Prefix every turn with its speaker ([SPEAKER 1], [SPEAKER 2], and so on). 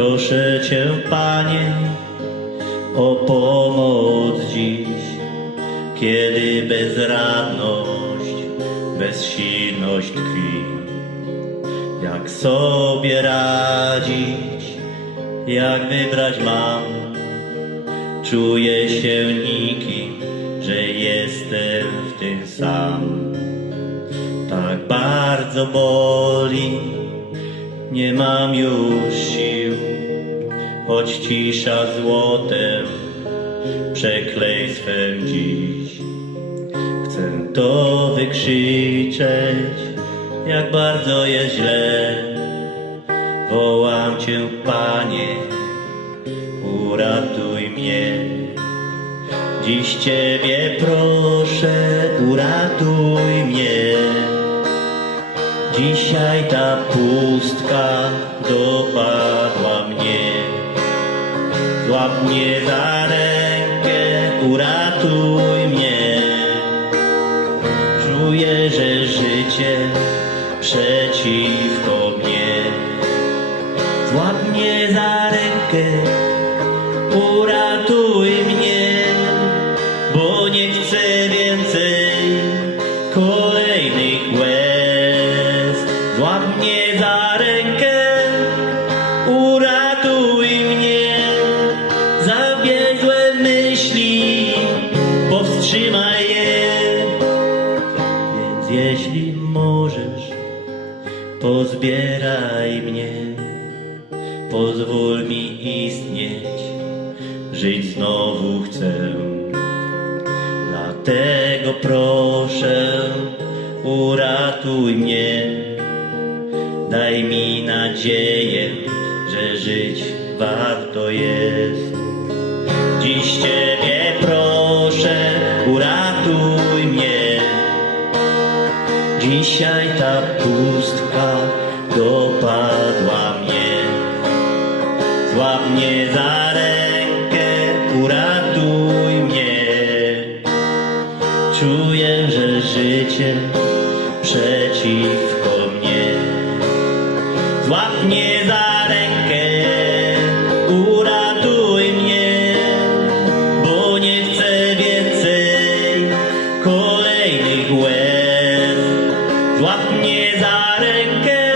[SPEAKER 1] Proszę Cię, Panie, o pomoc dziś, kiedy bezradność, bezsilność tkwi. Jak sobie radzić, jak wybrać mam, czuję się nikim, że jestem w tym sam. Tak bardzo boli, nie mam już sił, choć cisza złotem przekleństwem dziś. Chcę to wykrzyczeć, jak bardzo jest źle. Wołam Cię, Panie, uratuj mnie. Dziś Ciebie proszę, uratuj mnie. Dzisiaj ta pustka dopadła mnie za rękę, uratuj mnie. Czuję, że życie przeciwko mnie. Złap mnie za rękę, uratuj mnie, bo nie chcę więcej kolejnych łez. Złap mnie za rękę, myśli, powstrzymaj je. Więc jeśli możesz, pozbieraj mnie, pozwól mi istnieć, żyć znowu chcę. Dlatego proszę, uratuj mnie, daj mi nadzieję, że żyć warto jest. Dziś Ciebie Dzisiaj ta pustka dopadła mnie. Złap mnie za rękę, uratuj mnie. Czuję, że życie przeciwko mnie. Złap mnie mnie za rękę.